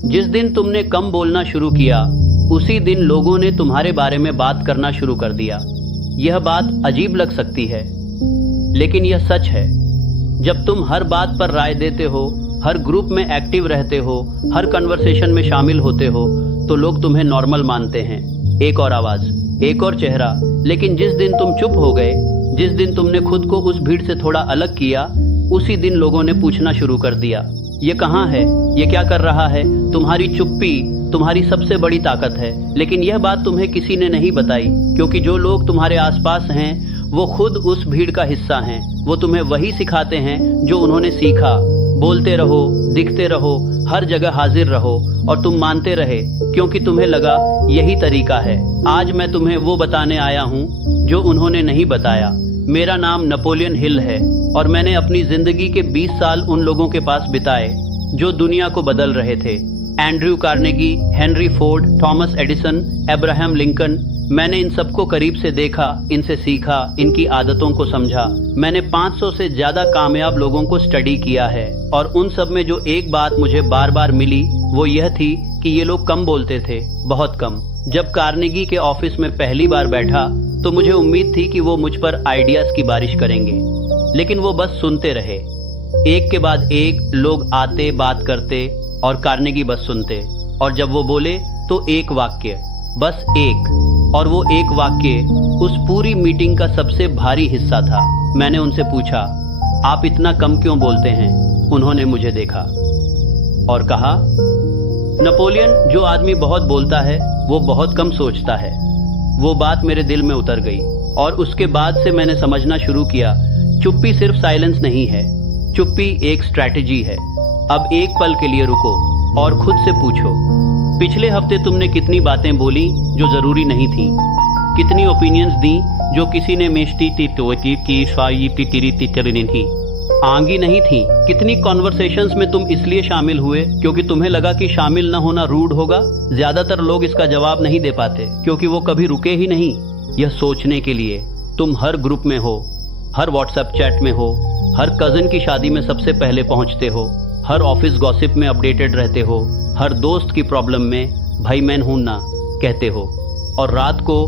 जिस दिन तुमने कम बोलना शुरू किया उसी दिन लोगों ने तुम्हारे बारे में बात करना शुरू कर दिया। यह बात अजीब लग सकती है, लेकिन यह सच है। जब तुम हर बात पर राय देते हो, हर ग्रुप में एक्टिव रहते हो, हर कन्वर्सेशन में शामिल होते हो, तो लोग तुम्हें नॉर्मल मानते हैं। एक और आवाज, एक और चेहरा। लेकिन जिस दिन तुम चुप हो गए, जिस दिन तुमने खुद को उस भीड़ से थोड़ा अलग किया, उसी दिन लोगों ने पूछना शुरू कर दिया, ये कहाँ है, ये क्या कर रहा है। तुम्हारी चुप्पी तुम्हारी सबसे बड़ी ताकत है। लेकिन यह बात तुम्हें किसी ने नहीं बताई, क्योंकि जो लोग तुम्हारे आसपास हैं वो खुद उस भीड़ का हिस्सा हैं। वो तुम्हें वही सिखाते हैं जो उन्होंने सीखा। बोलते रहो, दिखते रहो, हर जगह हाजिर रहो, और तुम मानते रहे क्योंकि तुम्हें लगा यही तरीका है। आज मैं तुम्हें वो बताने आया हूँ जो उन्होंने नहीं बताया। मेरा नाम नेपोलियन हिल है और मैंने अपनी जिंदगी के 20 साल उन लोगों के पास बिताए जो दुनिया को बदल रहे थे। Andrew Carnegie, Henry Ford, Thomas Edison, Abraham Lincoln. मैंने इन सबको करीब से देखा, इनसे सीखा, इनकी आदतों को समझा। मैंने 500 से ज्यादा कामयाब लोगों को स्टडी किया है, और उन सब में जो एक बात मुझे बार बार मिली वो यह थी कि ये लोग कम बोलते थे, बहुत कम। जब कार्नेगी के ऑफिस में पहली बार बैठा तो मुझे उम्मीद थी कि वो मुझ पर आइडियाज की बारिश करेंगे, लेकिन वो बस सुनते रहे। एक के बाद एक लोग आते, बात करते, और कार्नेगी बस सुनते। और जब वो बोले तो एक वाक्य, बस एक, और वो एक वाक्य उस पूरी मीटिंग का सबसे भारी हिस्सा था। मैंने उनसे पूछा, आप इतना कम क्यों बोलते हैं? उन्होंने मुझे देखा और कहा, नेपोलियन, जो आदमी बहुत बोलता है वो बहुत कम सोचता है। वो बात मेरे दिल में उतर गई, और उसके बाद से मैंने समझना शुरू किया, चुप्पी सिर्फ साइलेंस नहीं है, चुप्पी एक स्ट्रैटेजी है। अब एक पल के लिए रुको और खुद से पूछो, पिछले हफ्ते तुमने कितनी बातें बोली जो जरूरी नहीं थी? कितनी ओपिनियंस दी जो किसी ने आंगी नहीं थी? कितनी कॉन्वर्सेशंस में तुम इसलिए शामिल हुए क्योंकि तुम्हें लगा कि शामिल न होना रूड होगा? ज्यादातर लोग इसका जवाब नहीं दे पाते क्योंकि वो कभी रुके ही नहीं यह सोचने के लिए। तुम हर ग्रुप में हो, हर व्हाट्सएप चैट में हो, हर कजिन की शादी में सबसे पहले पहुंचते हो, हर ऑफिस गॉसिप में अपडेटेड रहते हो, हर दोस्त की प्रॉब्लम में भाई मैं हूं ना कहते हो। और रात को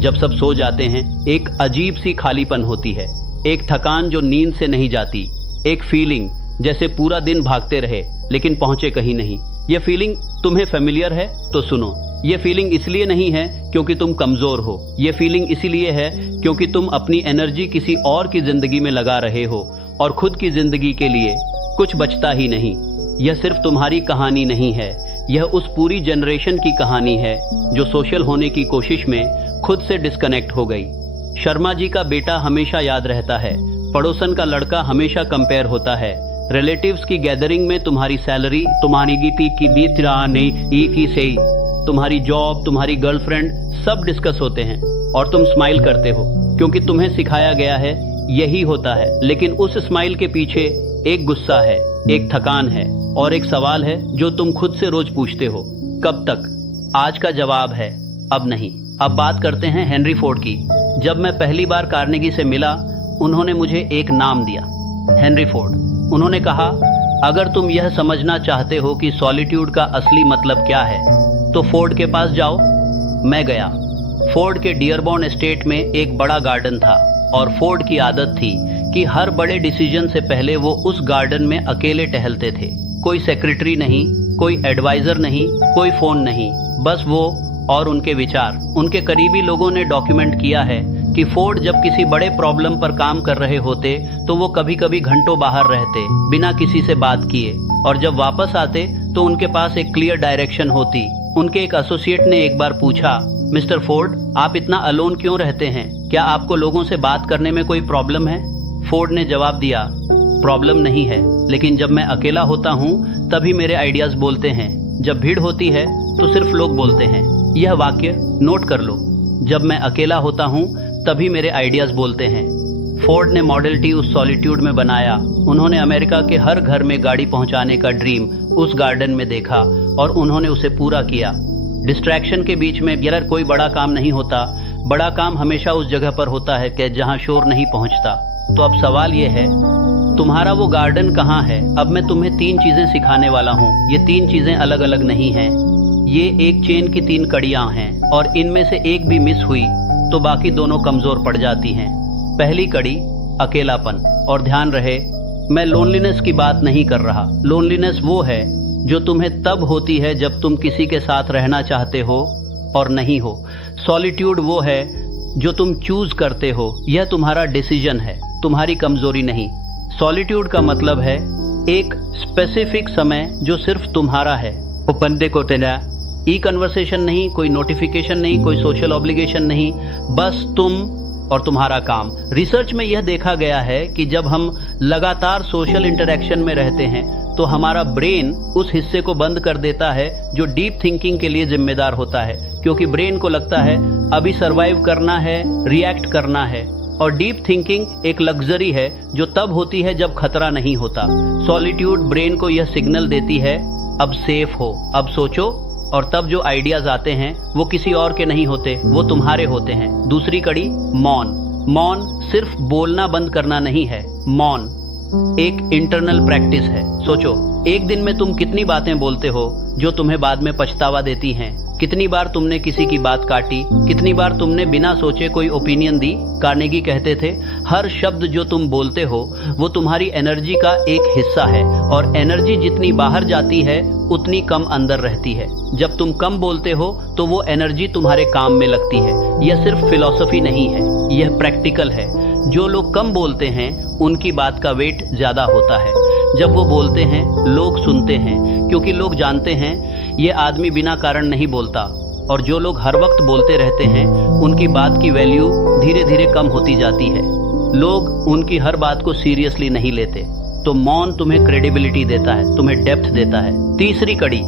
जब सब सो जाते हैं, एक अजीब सी खालीपन होती है, एक थकान जो नींद से नहीं जाती, एक फीलिंग जैसे पूरा दिन भागते रहे लेकिन पहुंचे कहीं नहीं। यह फीलिंग तुम्हें फेमिलियर है तो सुनो। यह फीलिंग इसलिए नहीं है क्योंकि तुम कमजोर हो, यह फीलिंग इसीलिए है क्योंकि तुम अपनी एनर्जी किसी और की जिंदगी में लगा रहे हो और खुद की जिंदगी के लिए कुछ बचता ही नहीं। यह सिर्फ तुम्हारी कहानी नहीं है, यह उस पूरी जनरेशन की कहानी है जो सोशल होने की कोशिश में खुद से डिस्कनेक्ट हो गई। शर्मा जी का बेटा हमेशा याद रहता है, पड़ोसन का लड़का हमेशा कंपेयर होता है, रिलेटिव्स की गैदरिंग में तुम्हारी सैलरी, तुम्हारी गीती की की से, तुम्हारी जॉब, तुम्हारी गर्लफ्रेंड सब डिस्कस होते हैं और तुम स्माइल करते हो क्योंकि तुम्हें सिखाया गया है यही होता है। लेकिन उस स्माइल के पीछे एक गुस्सा है, एक थकान है, और एक सवाल है जो तुम खुद से रोज पूछते हो, कब तक? आज का जवाब है अब नहीं। अब बात करते हैं हेनरी फोर्ड की। जब मैं पहली बार कार्नेगी से मिला, उन्होंने मुझे एक नाम दिया, हेनरी फोर्ड। उन्होंने कहा, अगर तुम यह समझना चाहते हो कि सॉलिट्यूड का असली मतलब क्या है तो फोर्ड के पास जाओ। मैं गया। फोर्ड के डियरबॉर्न एस्टेट में एक बड़ा गार्डन था, और फोर्ड की आदत थी कि हर बड़े डिसीजन से पहले वो उस गार्डन में अकेले टहलते थे। कोई सेक्रेटरी नहीं, कोई एडवाइजर नहीं, कोई फोन नहीं, बस वो और उनके विचार। उनके करीबी लोगों ने डॉक्यूमेंट किया है कि फोर्ड जब किसी बड़े प्रॉब्लम पर काम कर रहे होते तो वो कभी कभी घंटों बाहर रहते बिना किसी से बात किए, और जब वापस आते तो उनके पास एक क्लियर डायरेक्शन होती। उनके एक एसोसिएट ने एक बार पूछा, मिस्टर फोर्ड, आप इतना अलोन क्यों रहते हैं? क्या आपको लोगों से बात करने में कोई प्रॉब्लम है? फोर्ड ने जवाब दिया, प्रॉब्लम नहीं है, लेकिन जब मैं अकेला होता हूँ तभी मेरे आइडियाज बोलते हैं। जब भीड़ होती है तो सिर्फ लोग बोलते हैं। यह वाक्य नोट कर लो, जब मैं अकेला होता हूँ तभी मेरे आइडियाज बोलते हैं। फोर्ड ने मॉडल टी उस सॉलिट्यूड में बनाया। उन्होंने अमेरिका के हर घर में गाड़ी पहुंचाने का ड्रीम उस गार्डन में देखा और उन्होंने उसे पूरा किया। डिस्ट्रैक्शन के बीच में यार कोई बड़ा काम नहीं होता, बड़ा काम हमेशा उस जगह पर होता है कि जहां शोर नहीं पहुंचता। तो अब सवाल यह है, तुम्हारा वो गार्डन कहाँ है? अब मैं तुम्हें 3 चीजें सिखाने वाला हूँ। ये 3 चीजें अलग अलग नहीं हैं। ये एक चेन की 3 कड़ियां हैं और इनमें से एक भी मिस हुई तो बाकी दोनों कमजोर पड़ जाती हैं। पहली कड़ी अकेलापन। और ध्यान रहे, मैं लोनलीनेस की बात नहीं कर रहा। लोनलीनेस वो है जो तुम्हें तब होती है जब तुम किसी के साथ रहना चाहते हो और नहीं हो। सॉलिट्यूड वो है जो तुम चूज करते हो। यह तुम्हारा डिसीजन है, तुम्हारी कमजोरी नहीं। सॉलिट्यूड का मतलब है एक स्पेसिफिक समय जो सिर्फ तुम्हारा है। वो बंदे को तेरा ई कन्वर्सेशन नहीं, कोई नोटिफिकेशन नहीं, कोई सोशल ऑब्लिगेशन नहीं, बस तुम और तुम्हारा काम। रिसर्च में यह देखा गया है कि जब हम लगातार सोशल इंटरेक्शन में रहते हैं तो हमारा ब्रेन उस हिस्से को बंद कर देता है जो डीप थिंकिंग के लिए जिम्मेदार होता है, क्योंकि ब्रेन को लगता है अभी सरवाइव करना है, रिएक्ट करना है। और डीप थिंकिंग एक लग्जरी है जो तब होती है जब खतरा नहीं होता। सॉलिट्यूड ब्रेन को यह सिग्नल देती है अब सेफ हो, अब सोचो। और तब जो आइडियाज आते हैं वो किसी और के नहीं होते, वो तुम्हारे होते हैं। दूसरी कड़ी मौन। मौन सिर्फ बोलना बंद करना नहीं है। मौन एक इंटरनल प्रैक्टिस है। सोचो, एक दिन में तुम कितनी बातें बोलते हो जो तुम्हें बाद में पछतावा देती हैं? कितनी बार तुमने किसी की बात काटी? कितनी बार तुमने बिना सोचे कोई ओपिनियन दी? कार्नेगी कहते थे, हर शब्द जो तुम बोलते हो वो तुम्हारी एनर्जी का एक हिस्सा है और एनर्जी जितनी बाहर जाती है उतनी कम अंदर रहती है। जब तुम कम बोलते हो तो वो एनर्जी तुम्हारे काम में लगती है। यह सिर्फ फिलॉसफी नहीं है, यह प्रैक्टिकल है। जो लोग कम बोलते हैं उनकी बात का वेट ज्यादा होता है। जब वो बोलते हैं लोग सुनते हैं, क्योंकि लोग जानते हैं ये आदमी बिना कारण नहीं बोलता। और जो लोग हर वक्त बोलते रहते हैं उनकी बात की वैल्यू धीरे धीरे कम होती जाती है। लोग उनकी हर बात को सीरियसली नहीं लेते। तो मौन तुम्हें क्रेडिबिलिटी देता है, तुम्हें डेप्थ देता है। तीसरी कड़ी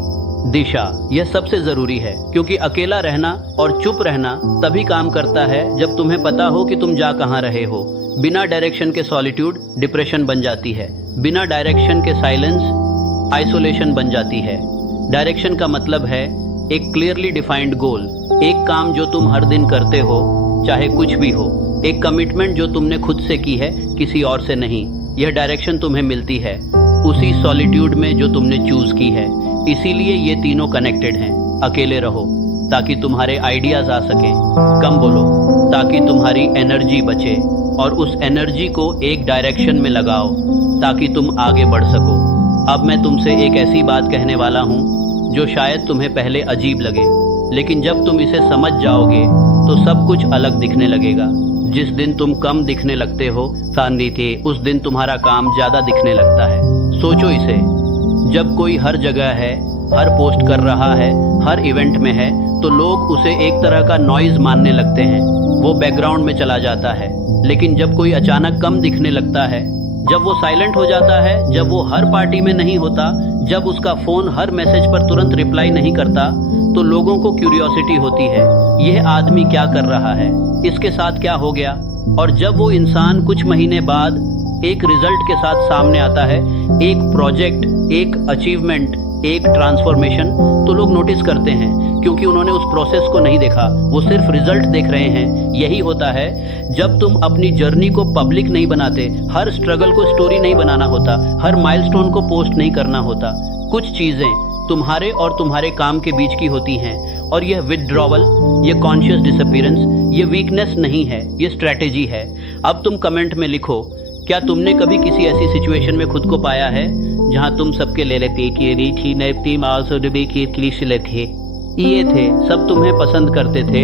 दिशा। यह सबसे जरूरी है, क्योंकि अकेला रहना और चुप रहना तभी काम करता है जब तुम्हें पता हो कि तुम जा कहाँ रहे हो। बिना डायरेक्शन के सॉलिट्यूड डिप्रेशन बन जाती है। बिना डायरेक्शन के साइलेंस आइसोलेशन बन जाती है। डायरेक्शन का मतलब है एक क्लियरली डिफाइंड गोल, एक काम जो तुम हर दिन करते हो चाहे कुछ भी हो, एक कमिटमेंट जो तुमने खुद से की है, किसी और से नहीं। यह डायरेक्शन तुम्हें मिलती है उसी सॉलिट्यूड में जो तुमने चूज की है। इसीलिए ये तीनों कनेक्टेड हैं। अकेले रहो ताकि तुम्हारे आइडियाज आ सकें, कम बोलो ताकि तुम्हारी एनर्जी बचे, और उस एनर्जी को एक डायरेक्शन में लगाओ ताकि तुम आगे बढ़ सको। अब मैं तुमसे एक ऐसी बात कहने वाला हूँ जो शायद तुम्हें पहले अजीब लगे, लेकिन जब तुम इसे समझ जाओगे तो सब कुछ अलग दिखने लगेगा। जिस दिन तुम कम दिखने लगते हो शांति थे, उस दिन तुम्हारा काम ज्यादा दिखने लगता है। सोचो इसे, जब कोई हर जगह है, हर पोस्ट कर रहा है, हर इवेंट में है, तो लोग उसे एक तरह का नॉइज मानने लगते हैं, वो बैकग्राउंड में चला जाता है। लेकिन जब कोई अचानक कम दिखने लगता है, जब वो साइलेंट हो जाता है, जब वो हर पार्टी में नहीं होता, जब उसका फोन हर मैसेज पर तुरंत रिप्लाई नहीं करता, तो लोगों को क्यूरियोसिटी होती है, यह आदमी क्या कर रहा है, इसके साथ क्या हो गया। और जब वो इंसान कुछ महीने बाद एक रिजल्ट के साथ सामने आता है, एक प्रोजेक्ट, एक अचीवमेंट, एक ट्रांसफॉर्मेशन, तो लोग नोटिस करते हैं, क्योंकि उन्होंने उस प्रोसेस को नहीं देखा, वो सिर्फ रिजल्ट देख रहे हैं। यही होता है जब तुम अपनी जर्नी को पब्लिक नहीं बनाते। हर स्ट्रगल को स्टोरी नहीं बनाना होता, हर माइलस्टोन को पोस्ट नहीं करना होता। कुछ चीजें तुम्हारे और तुम्हारे काम के बीच की होती हैं, और यह विथड्रॉवल, यह कॉन्शियस डिसअपीयरेंस, यह वीकनेस नहीं है, यह स्ट्रैटेजी है। अब तुम कमेंट में लिखो, क्या तुमने कभी किसी ऐसी सिचुएशन में खुद को पाया है जहां तुम सबके ले लेते ये थे, सब तुम्हें पसंद करते थे,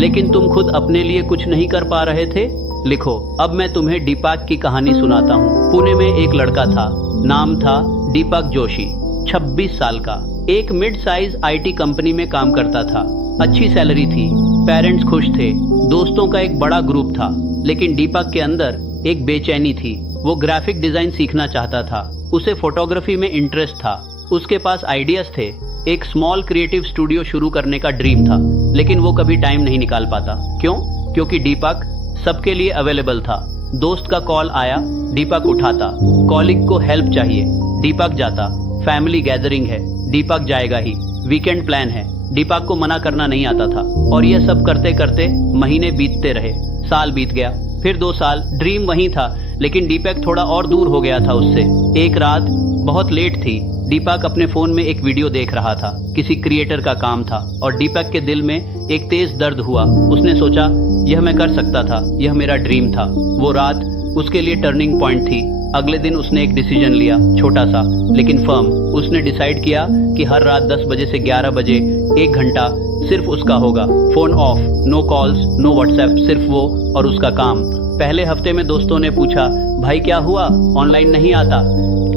लेकिन तुम खुद अपने लिए कुछ नहीं कर पा रहे थे? लिखो। अब मैं तुम्हें दीपक की कहानी सुनाता हूँ। पुणे में एक लड़का था, नाम था दीपक जोशी, 26 साल का। एक मिड साइज IT कंपनी में काम करता था, अच्छी सैलरी थी, पेरेंट्स खुश थे, दोस्तों का एक बड़ा ग्रुप था। लेकिन दीपक के अंदर एक बेचैनी थी। वो ग्राफिक डिजाइन सीखना चाहता था, उसे फोटोग्राफी में इंटरेस्ट था, उसके पास आइडियाज थे, एक स्मॉल क्रिएटिव स्टूडियो शुरू करने का ड्रीम था, लेकिन वो कभी टाइम नहीं निकाल पाता। क्यों? क्योंकि दीपक सबके लिए अवेलेबल था। दोस्त का कॉल आया, दीपक उठाता, कॉलिग को हेल्प चाहिए, दीपक जाता, फैमिली गैदरिंग है, दीपक जाएगा ही, वीकेंड प्लान है, दीपक को मना करना नहीं आता था। और ये सब करते करते महीने बीतते रहे, साल बीत गया, फिर 2 साल। ड्रीम वही था, लेकिन दीपक थोड़ा और दूर हो गया था उससे। एक रात बहुत लेट थी। दीपक अपने फोन में एक वीडियो देख रहा था, किसी क्रिएटर का काम था, और दीपक के दिल में एक तेज दर्द हुआ। उसने सोचा, यह मैं कर सकता था, यह मेरा ड्रीम था। वो रात उसके लिए टर्निंग पॉइंट थी। अगले दिन उसने एक डिसीजन लिया, छोटा सा लेकिन फर्म। उसने डिसाइड किया कि हर रात 10 बजे से 11 बजे 1 घंटा सिर्फ उसका होगा। Phone off, no calls, no WhatsApp, सिर्फ वो और उसका काम। पहले हफ्ते में दोस्तों ने पूछा, भाई क्या हुआ, ऑनलाइन नहीं आता?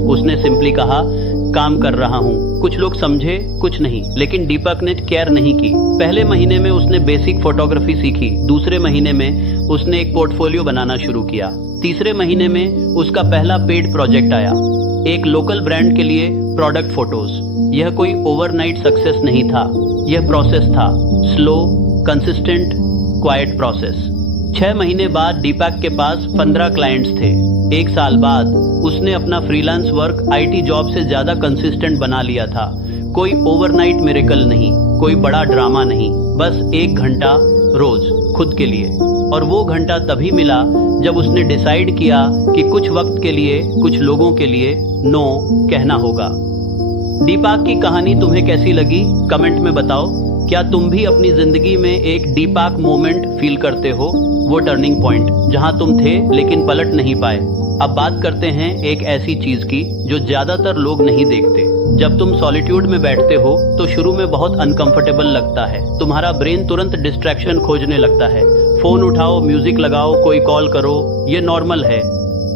उसने सिंपली कहा, काम कर रहा हूँ। कुछ लोग समझे, कुछ नहीं, लेकिन दीपक ने केयर नहीं की। पहले महीने में उसने बेसिक फोटोग्राफी सीखी। दूसरे महीने में उसने एक पोर्टफोलियो बनाना शुरू किया। तीसरे महीने में उसका पहला पेड प्रोजेक्ट आया, एक लोकल ब्रांड के लिए प्रोडक्ट फोटोज। यह कोई ओवरनाइट सक्सेस नहीं था, यह प्रोसेस था, स्लो, कंसिस्टेंट, क्वाइट प्रोसेस। 6 महीने बाद दीपक के पास 15 क्लाइंट्स थे। 1 साल बाद उसने अपना फ्रीलांस वर्क आईटी जॉब से ज्यादा कंसिस्टेंट बना लिया था। कोई ओवरनाइट मिरेकल नहीं, कोई बड़ा ड्रामा नहीं, बस 1 घंटा रोज खुद के लिए। और वो घंटा तभी मिला जब उसने डिसाइड किया कि कुछ वक्त के लिए, कुछ लोगों के लिए नो कहना होगा। दीपक की कहानी तुम्हें कैसी लगी, कमेंट में बताओ। क्या तुम भी अपनी जिंदगी में एक दीपक मोमेंट फील करते हो, वो टर्निंग पॉइंट जहां तुम थे लेकिन पलट नहीं पाए? अब बात करते हैं एक ऐसी चीज की जो ज्यादातर लोग नहीं देखते। जब तुम सॉलिट्यूड में बैठते हो तो शुरू में बहुत अनकंफर्टेबल लगता है। तुम्हारा ब्रेन तुरंत डिस्ट्रैक्शन खोजने लगता है। फोन उठाओ, म्यूजिक लगाओ, कोई कॉल करो, ये नॉर्मल है।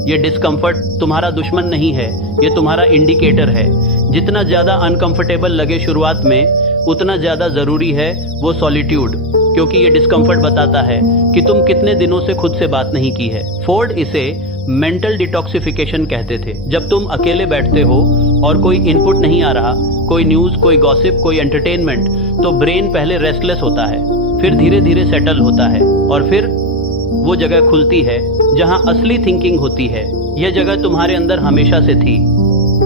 ये डिस्कम्फर्ट तुम्हारा दुश्मन नहीं है, ये तुम्हारा इंडिकेटर है। जितना ज्यादा अनकंफर्टेबल लगे शुरुआत में, उतना ज्यादा जरूरी है वो सॉलिट्यूड, क्योंकि ये डिस्कम्फर्ट बताता है कि तुम कितने दिनों से खुद से बात नहीं की है। फोर्ड इसे मेंटल डिटॉक्सिफिकेशन कहते थे। जब तुम अकेले बैठते हो और कोई इनपुट नहीं आ रहा, कोई न्यूज, कोई गॉसिप, कोई एंटरटेनमेंट, तो ब्रेन पहले रेस्टलेस होता है, फिर धीरे धीरे सेटल होता है, और फिर वो जगह खुलती है जहां असली थिंकिंग होती है। यह जगह तुम्हारे अंदर हमेशा से थी,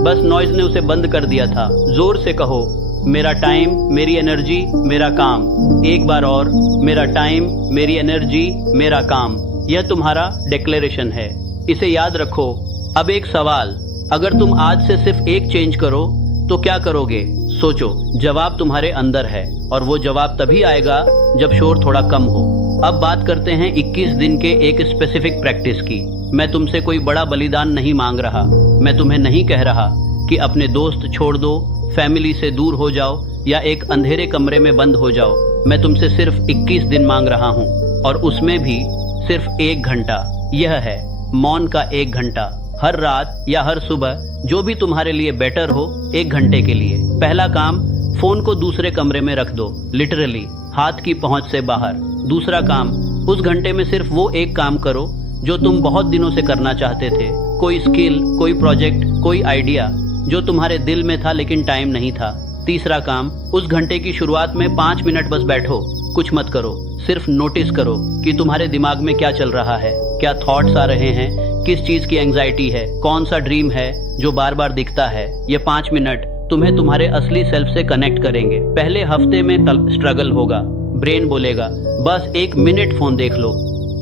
बस नॉइज ने उसे बंद कर दिया था। जोर से कहो, मेरा टाइम, मेरी एनर्जी, मेरा काम। एक बार और, मेरा टाइम, मेरी एनर्जी, मेरा काम। यह तुम्हारा डिक्लेरेशन है, इसे याद रखो। अब एक सवाल, अगर तुम आज से सिर्फ एक चेंज करो तो क्या करोगे? सोचो, जवाब तुम्हारे अंदर है, और वो जवाब तभी आएगा जब शोर थोड़ा कम हो। अब बात करते हैं 21 दिन के एक स्पेसिफिक प्रैक्टिस की। मैं तुमसे कोई बड़ा बलिदान नहीं मांग रहा। मैं तुम्हें नहीं कह रहा कि अपने दोस्त छोड़ दो, फैमिली से दूर हो जाओ या एक अंधेरे कमरे में बंद हो जाओ। मैं तुमसे सिर्फ 21 दिन मांग रहा हूँ, और उसमें भी सिर्फ 1 घंटा। यह है मौन का 1 घंटा। हर रात या हर सुबह, जो भी तुम्हारे लिए बेटर हो, 1 घंटे के लिए। पहला काम, फोन को दूसरे कमरे में रख दो, लिटरली हाथ की पहुंच से बाहर। दूसरा काम, उस घंटे में सिर्फ वो एक काम करो जो तुम बहुत दिनों से करना चाहते थे। कोई स्किल, कोई प्रोजेक्ट, कोई आइडिया जो तुम्हारे दिल में था लेकिन टाइम नहीं था। तीसरा काम, उस घंटे की शुरुआत में 5 मिनट बस बैठो, कुछ मत करो, सिर्फ नोटिस करो कि तुम्हारे दिमाग में क्या चल रहा है, क्या थॉट्स आ रहे हैं, किस चीज की एंजाइटी है, कौन सा ड्रीम है जो बार बार दिखता है। ये 5 मिनट तुम्हें तुम्हारे असली सेल्फ से कनेक्ट करेंगे। पहले हफ्ते में स्ट्रगल होगा, ब्रेन बोलेगा बस 1 मिनट फोन देख लो,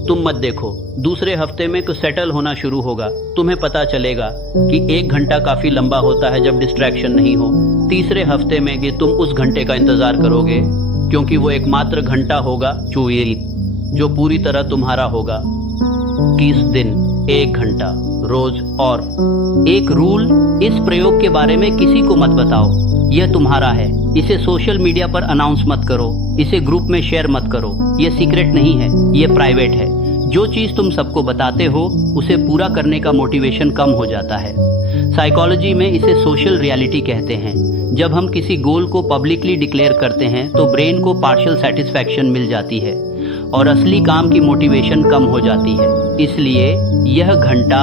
तुम मत देखो। दूसरे हफ्ते में कुछ सेटल होना शुरू होगा, तुम्हें पता चलेगा कि 1 घंटा काफी लंबा होता है जब डिस्ट्रैक्शन नहीं हो। तीसरे हफ्ते में कि तुम उस घंटे का इंतजार करोगे, क्योंकि वो एकमात्र घंटा होगा जो पूरी तरह तुम्हारा होगा। 21 दिन, 1 घंटा रोज। और एक रूल, इस प्रयोग के बारे में किसी को मत बताओ, यह तुम्हारा है। इसे सोशल मीडिया पर अनाउंस मत करो, इसे ग्रुप में शेयर मत करो। यह सीक्रेट नहीं है, यह प्राइवेट है। जो चीज तुम सबको बताते हो, उसे पूरा करने का मोटिवेशन कम हो जाता है। साइकोलॉजी में इसे सोशल रियलिटी कहते हैं। जब हम किसी गोल को पब्लिकली डिक्लेयर करते हैं तो ब्रेन को पार्शियल सेटिस्फैक्शन मिल जाती है और असली काम की मोटिवेशन कम हो जाती है। इसलिए यह घंटा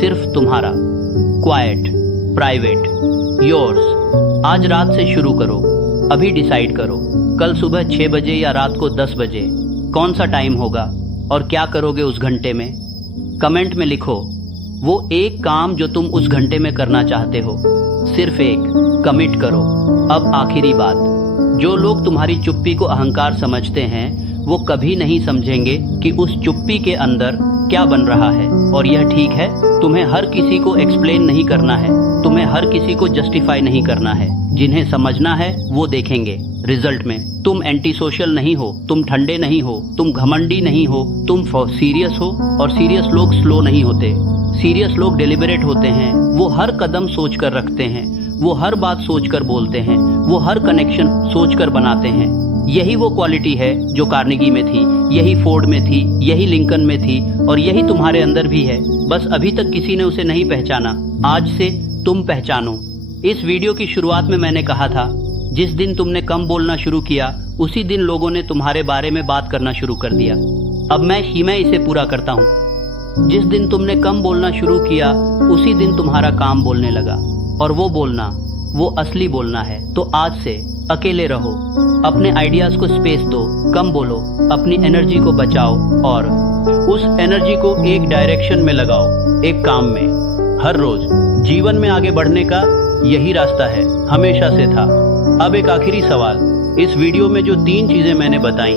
सिर्फ तुम्हारा, क्वाइट, प्राइवेट, योर्स। आज रात से शुरू करो, अभी डिसाइड करो, कल सुबह 6 बजे या रात को 10 बजे कौन सा टाइम होगा और क्या करोगे उस घंटे में। कमेंट में लिखो वो एक काम जो तुम उस घंटे में करना चाहते हो, सिर्फ एक। कमिट करो। अब आखिरी बात, जो लोग तुम्हारी चुप्पी को अहंकार समझते हैं वो कभी नहीं समझेंगे कि उस चुप्पी के अंदर क्या बन रहा है। और यह ठीक है, तुम्हें हर किसी को एक्सप्लेन नहीं करना है, तुम्हें हर किसी को जस्टिफाई नहीं करना है। जिन्हें समझना है वो देखेंगे रिजल्ट में। तुम एंटी सोशल नहीं हो, तुम ठंडे नहीं हो, तुम घमंडी नहीं हो, तुम सीरियस हो। और सीरियस लोग स्लो नहीं होते, सीरियस लोग डेलिबरेट होते हैं। वो हर कदम सोच कर रखते हैं, वो हर बात सोच कर बोलते हैं, वो हर कनेक्शन सोच कर बनाते हैं। यही वो क्वालिटी है जो कार्नेगी में थी, यही फोर्ड में थी, यही लिंकन में थी, और यही तुम्हारे अंदर भी है। बस अभी तक किसी ने उसे नहीं पहचाना। आज से तुम पहचानो। इस वीडियो की शुरुआत में मैंने कहा था, जिस दिन तुमने कम बोलना शुरू किया उसी दिन लोगों ने तुम्हारे बारे में बात करना शुरू कर दिया। अब मैं इसे पूरा करता हूँ। जिस दिन तुमने कम बोलना शुरू किया उसी दिन तुम्हारा काम बोलने लगा, और वो बोलना वो असली बोलना है। तो आज से अकेले रहो, अपने आइडियाज को स्पेस दो, कम बोलो, अपनी एनर्जी को बचाओ और उस एनर्जी को एक डायरेक्शन में लगाओ, एक काम में। हर रोज जीवन में आगे बढ़ने का यही रास्ता है, हमेशा से था। अब एक आखिरी सवाल, इस वीडियो में जो 3 चीजें मैंने बताई,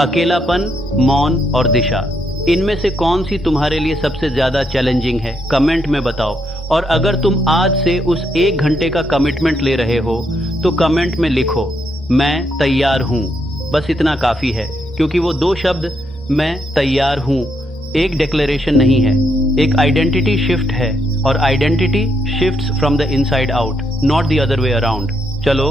अकेलापन, मौन और दिशा, इनमें से कौन सी तुम्हारे लिए सबसे ज्यादा चैलेंजिंग है? कमेंट में बताओ। और अगर तुम आज से उस 1 घंटे का कमिटमेंट ले रहे हो तो कमेंट में लिखो, मैं तैयार हूं। बस इतना काफी है, क्योंकि वो 2 शब्द, मैं तैयार हूं, एक डिक्लेरेशन नहीं है, एक आइडेंटिटी शिफ्ट है। और identity shifts from the inside out, not the other way around. चलो